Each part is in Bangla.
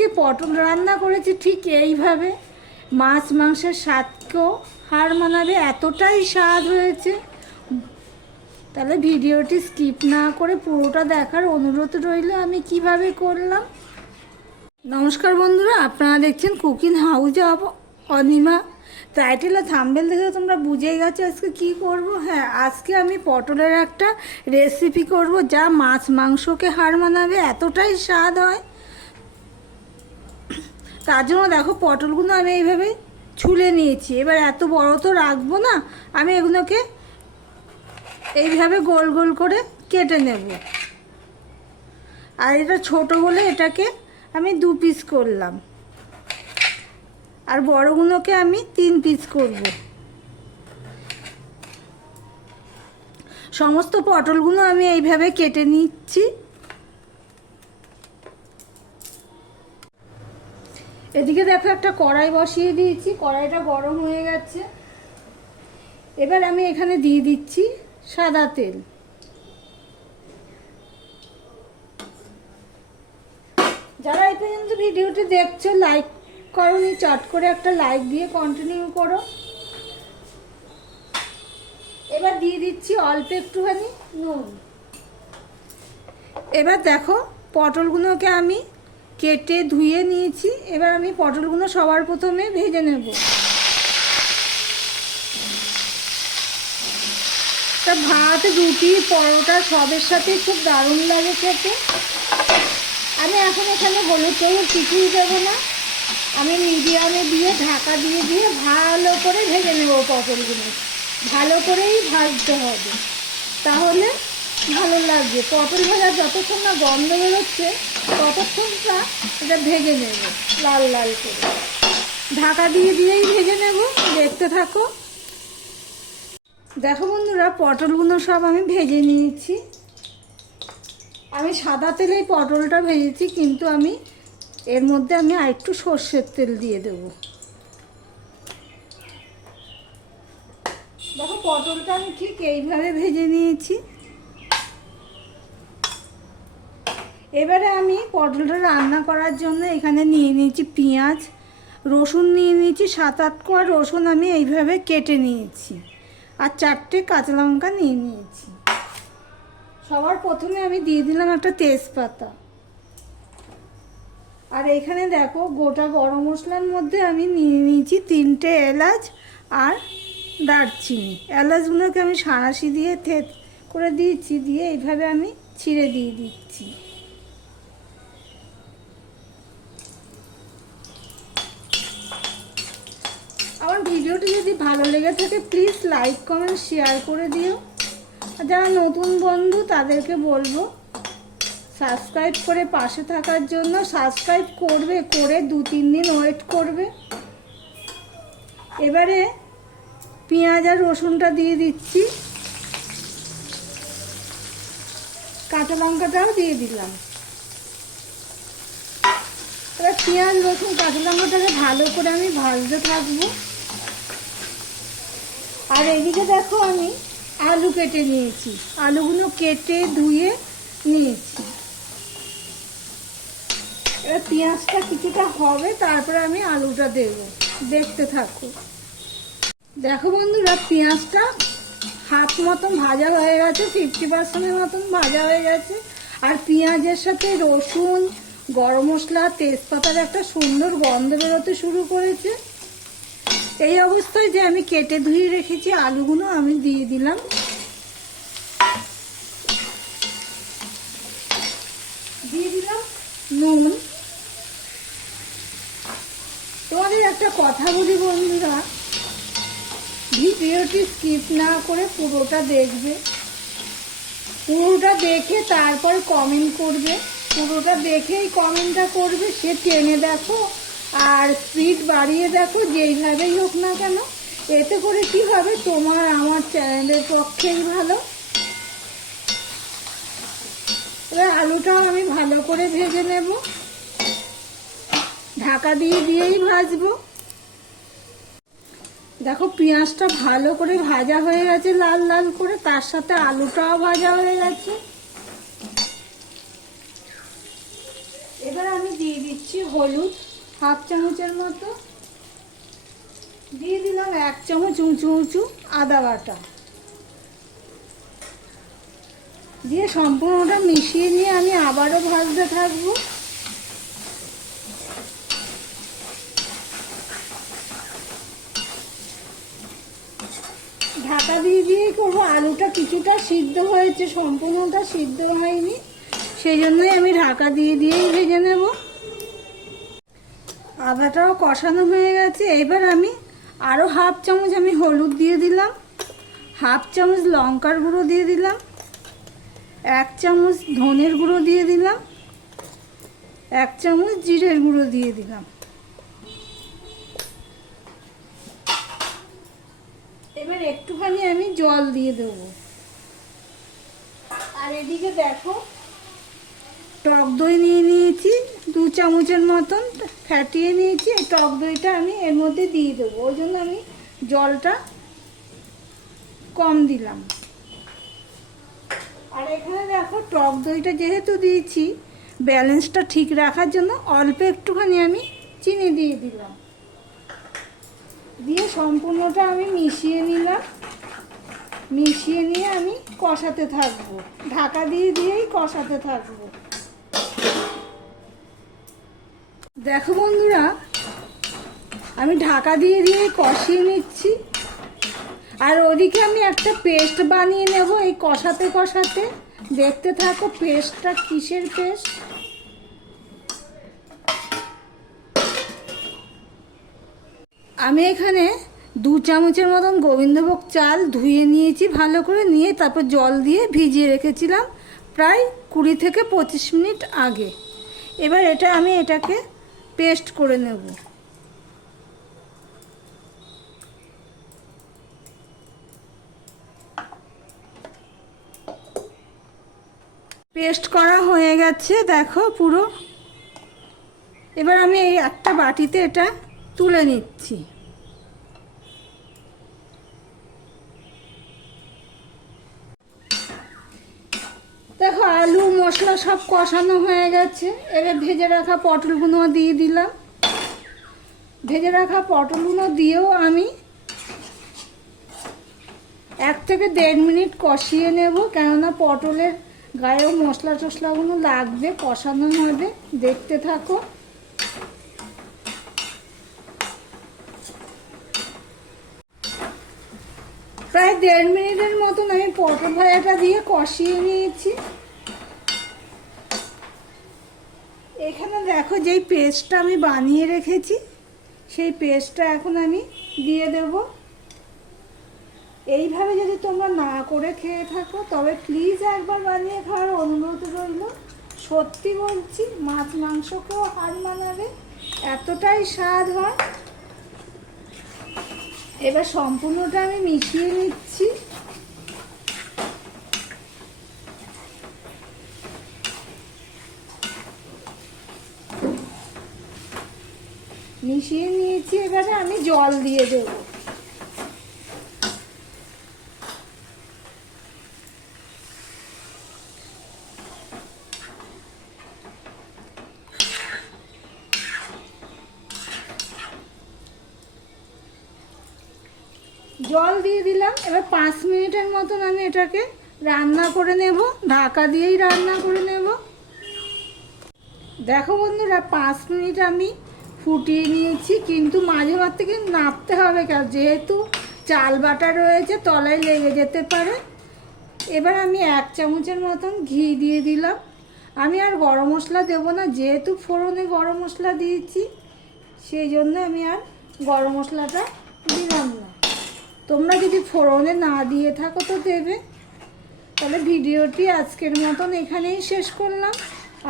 আজকে পটল রান্না করেছি ঠিক এইভাবে। মাছ, মাংসের স্বাদকেও হার মানাবে, এতটাই স্বাদ হয়েছে। তাহলে ভিডিওটি স্কিপ না করে পুরোটা দেখার অনুরোধ রইল, আমি কীভাবে করলাম? নমস্কার বন্ধুরা, আপনারা দেখছেন cooking house of Anima. Title R thumbnail দেখে তোমরা বুঝেই গেছো আজকে কি করব? হ্যাঁ আজকে আমি পটলের একটা রেসিপি করব যা মাছ, মাংসকে হার মানাবে, এতটাই স্বাদ হয়। তার জন্য দেখো পটলগুলো আমি এইভাবে ছুলে নিয়েছি। এবার এত বড় তো রাখব না, আমি এগুলোকে এইভাবে গোল গোল করে কেটে নেব। আর এটা ছোট বলে এটাকে আমি দু পিস করলাম। আর বড়গুলোকে আমি তিন পিস করব। সমস্ত পটলগুলো আমি এইভাবে কেটে নিচ্ছি। এদিকে দেখো একটা কড়াই বসিয়ে দিয়েছি, কড়াইটা গরম হয়ে গেছে। এবার আমি এখানে দিয়ে দিচ্ছি সাদা তেল। যারা এই পর্যন্ত ভিডিওটি দেখছ লাইক করনি, চট করে একটা লাইক দিয়ে কন্টিনিউ করো। এবার দিয়ে দিচ্ছি অল্প একটুখানি নুন। এবার দেখো পটলগুলোকে আমি কেটে ধুয়ে নিয়েছি। এবার আমি পটলগুলো সবার প্রথমে ভেজে নেব। তা ভাত, রুটি, পরোটা সবের সাথে খুব দারুণ লাগে খেতে। আমি এখন এখানে হলুদ টলুদ কিছুই দেবো না। আমি মিডিয়ামে দিয়ে ঢাকা দিয়ে দিয়ে ভালো করে ভেজে নেব পটলগুলো। ভালো করেই ভাজতে হবে। তাহলে ভালো লাগবে। পটল ভাজা যতক্ষণ না গন্ধ বেরোচ্ছে ততক্ষণটা এটা ভেজে নেব, লাল লাল করে। ঢাকা দিয়ে দিয়েই ভেজে নেব, দেখতে থাকো। দেখো বন্ধুরা, পটলগুলো সব আমি ভেজে নিয়েছি। আমি সাদা তেলেই পটলটা ভেজেছি, কিন্তু আমি এর মধ্যে আমি আরেকটু সর্ষের তেল দিয়ে দেব। দেখো, পটলটা আমি ঠিক এইভাবে ভেজে নিয়েছি। এবারে আমি পটলটা রান্না করার জন্য এখানে নিয়ে নিয়েছি পেঁয়াজ, রসুন নিয়ে নিয়েছি, সাত আট কোয়া রসুন আমি এইভাবে কেটে নিয়েছি আর চারটে কাঁচা লঙ্কা নিয়ে নিয়েছি। সবার প্রথমে আমি দিয়ে দিলাম একটা তেজপাতা। আর এখানে দেখো গোটা গরম মশলার মধ্যে আমি নিয়ে নিয়েছি তিনটে এলাচ আর দারচিনি। এলাচগুলোকে আমি সাঁড়াশি দিয়ে থেত করে দিয়েছি, দিয়ে এইভাবে আমি ছিঁড়ে দিয়ে দিচ্ছি। ভিডিওটি যদি ভালো লেগে থাকে প্লিজ লাইক কমেন্ট শেয়ার করে দিও। যারা নতুন বন্ধু, তাদেরকে বলব সাবস্ক্রাইব করে পাশে থাকার জন্য সাবস্ক্রাইব করবে, করে দু, তিন দিন ওয়েট করবে। এবারে পেঁয়াজ আর রসুনটা দিয়ে দিচ্ছি। কাঁচা লঙ্কাটাও দিয়ে দিলাম। এবার পেঁয়াজ, রসুন, কাঁচা লঙ্কাটাকে ভালো করে আমি ভাজতে থাকব। আর এদিকে দেখো আমি আলু কেটে নিয়েছি। আলুগুলো কেটে ধুয়ে নিয়েছি। এবার পেঁয়াজটা কিছুটা হবে, তারপরে আমি আলুটা দেব। দেখতে থাকো। দেখো বন্ধুরা, পেঁয়াজটা হাফ মতন ভাজা হয়ে গেছে ফিফটি পার্সেন্টের মতন ভাজা হয়ে গেছে। আর পেঁয়াজের সাথে রসুন, গরম মশলা, তেজপাতার একটা সুন্দর গন্ধ বেরোতে শুরু করেছে। এই অবস্থায় যে আমি কেটে ধুয়ে রেখেছি আলুগুলো আমি দিয়ে দিলাম। দিয়ে দিলাম নুন। তোমাদের একটা কথা বলি বন্ধুরা, ভিডিওটি স্কিপ না করে পুরোটা দেখবে। পুরোটা দেখে তারপর কমেন্ট করবে। পুরোটা দেখেই কমেন্টটা করবে, সে টেনে দেখো। আর স্পিড বাড়িয়ে দেখো, যেইভাবেই হোক না কেন, এতে করে কি হবে? তোমার, আমার চ্যানেলের পক্ষেই ভালো। এবার আলুটাও আমি ভালো করে ভেজে নেব। ঢাকা দিয়ে দিয়েই ভাজবো। দেখো, পেঁয়াজটা ভালো করে ভাজা হয়ে গেছে, লাল লাল করে। তার সাথে আলুটাও ভাজা হয়ে গেছে। এবার আমি দিয়ে দিচ্ছি হলুদ। হাফ চামচের মতো। দিয়ে দিলাম এক চামচ উঁচু উঁচু আদা বাটা। দিয়ে সম্পূর্ণটা মিশিয়ে নিয়ে আমি আবারও ভাজতে থাকব। ঢাকা দিয়ে দিয়েই করব। আলুটা কিছুটা সিদ্ধ হয়েছে, সম্পূর্ণটা সিদ্ধ হয়নি। সেই জন্যই আমি ঢাকা দিয়ে দিয়েই ভেজে নেব। আদাটাও কষানো হয়ে গেছে। এবার আমি আরও হাফ চামচ আমি হলুদ দিয়ে দিলাম। হাফ চামচ লঙ্কার গুঁড়ো দিয়ে দিলাম। এক চামচ ধনের গুঁড়ো দিয়ে দিলাম। এক চামচ জিরের গুঁড়ো দিয়ে দিলাম। এবার একটুখানি আমি জল দিয়ে দেবো। আর এদিকে দেখো, টক দই নিয়ে নিয়েছি। দু চামচের মতন ফ্যাটিয়ে নিয়েছি, এই টক দইটা আমি এর মধ্যে দিয়ে দেবো। ওই জন্য আমি জলটা কম দিলাম। আর এখানে দেখো, টক দইটা যেহেতু দিয়েছি, ব্যালেন্সটা ঠিক রাখার জন্য অল্প একটুখানি আমি চিনি দিয়ে দিলাম। দিয়ে সম্পূর্ণটা আমি মিশিয়ে নিলাম। মিশিয়ে নিয়ে আমি কষাতে থাকব। ঢাকা দিয়ে দিয়েই কষাতে থাকব। দেখো বন্ধুরা, আমি ঢাকা দিয়ে দিয়ে কষিয়ে নিচ্ছি। আর ওদিকে আমি একটা পেস্ট বানিয়ে নেব এই কষাতে কষাতে। দেখতে থাকো পেস্টটা কিসের পেস্ট? আমি এখানে দু চামচের মতন গোবিন্দভোগ চাল ধুয়ে নিয়েছি ভালো করে, নিয়ে তারপর জল দিয়ে ভিজিয়ে রেখেছিলাম প্রায় কুড়ি থেকে পঁচিশ মিনিট আগে। এবার এটা আমি এটাকে পেস্ট করে নেব। পেস্ট করা হয়ে গেছে, দেখো পুরো। এবার আমি এই একটা বাটিতে এটা তুলে নিচ্ছি দেখো আলু মশলা সব কষানো হয়ে গেছে। এবার ভেজে রাখা পটলগুলো দিয়ে দিলাম। ভেজে রাখা পটলগুলো দিয়েও আমি এক থেকে দেড় মিনিট কষিয়ে নেব, কেননা পটলের গায়েও মশলা টশলাগুলো লাগবে, কষানো হবে। দেখতে থাকো। প্রায় দেড় মিনিটের মতন আমি পটল ভাজাটা দিয়ে কষিয়ে নিয়েছি এখানে দেখো যেই পেস্টটা আমি বানিয়ে রেখেছি, সেই পেস্টটা এখন আমি দিয়ে দেব। এইভাবে যদি তোমরা না করে খেয়ে থাকো, তবে প্লিজ একবার বানিয়ে খাওয়ার অনুরোধ রইল। সত্যি বলছি, মাছ মাংসকেও হার মানাবে, এতটাই স্বাদ হয়। এবার সম্পূর্ণটা আমি মিশিয়ে নিচ্ছি। মিশিয়ে নিয়েছি, এবারে আমি জল দিয়ে দেবো। জল দিয়ে দিলাম, এবার পাঁচ মিনিটের মতন আমি এটাকে রান্না করে নেব, ঢাকা দিয়েই রান্না করে নেব। দেখো বন্ধুরা, পাঁচ মিনিট আমি ফুটিয়ে নিয়েছি, কিন্তু মাঝে মাঝে থেকে নাপতে হবে কেন? যেহেতু চাল বাটা রয়েছে, তলায় লেগে যেতে পারে। এবার আমি এক চামচের মতন ঘি দিয়ে দিলাম। আমি আর গরম মশলা দেবো না, যেহেতু ফোড়নে গরম মশলা দিয়েছি, সেই জন্য আমি আর গরম মশলাটা দিলাম না। তোমরা যদি ফোড়নে না দিয়ে থাকো তো দেবে। তাহলে ভিডিওটি আজকের মতন এখানেই শেষ করলাম।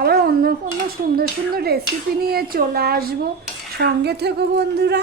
আবার অন্য কোনো সুন্দর সুন্দর রেসিপি নিয়ে চলে আসব। সঙ্গে থেকো বন্ধুরা